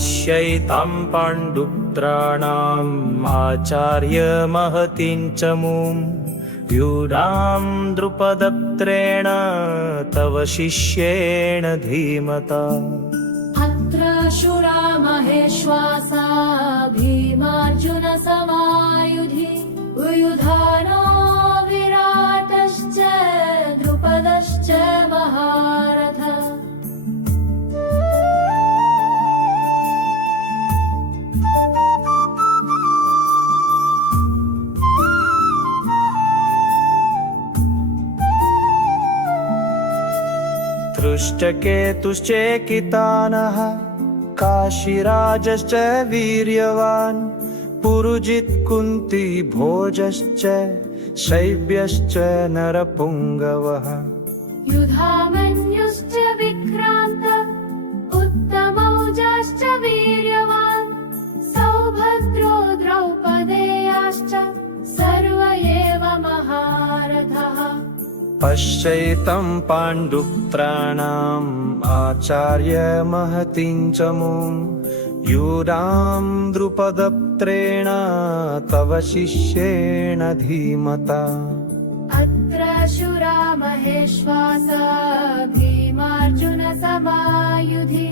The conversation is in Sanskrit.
पश्यैतां पाण्डुपुत्राणाम् आचार्य महतीं च मूं व्यूढां द्रुपदपुत्रेण तव शिष्येण धीमता। अत्र शूरा महेश्वासा भीमार्जुन समायुधि युयुधानो विराटश्च द्रुपदश्च महारथ। धृष्टकेतुश्चेकितानः काशीराजश्च वीर्यवान् पुरुजित् कुन्ती भोजश्च शैब्यश्च नरपुङ्गवः। युधामन्युश्च विक्रान्त उत्तमौजाश्च वीर्यवान् सौभद्रो द्रौपदेयाश्च सर्व एव महारथः। पश्यैतं पाण्डुपुत्राणाम् आचार्य महतीं च मूं व्यूढां द्रुपदपुत्रेण तव शिष्येण धीमता। अत्र शूरा महेश्वासा भीमार्जुन समायुधि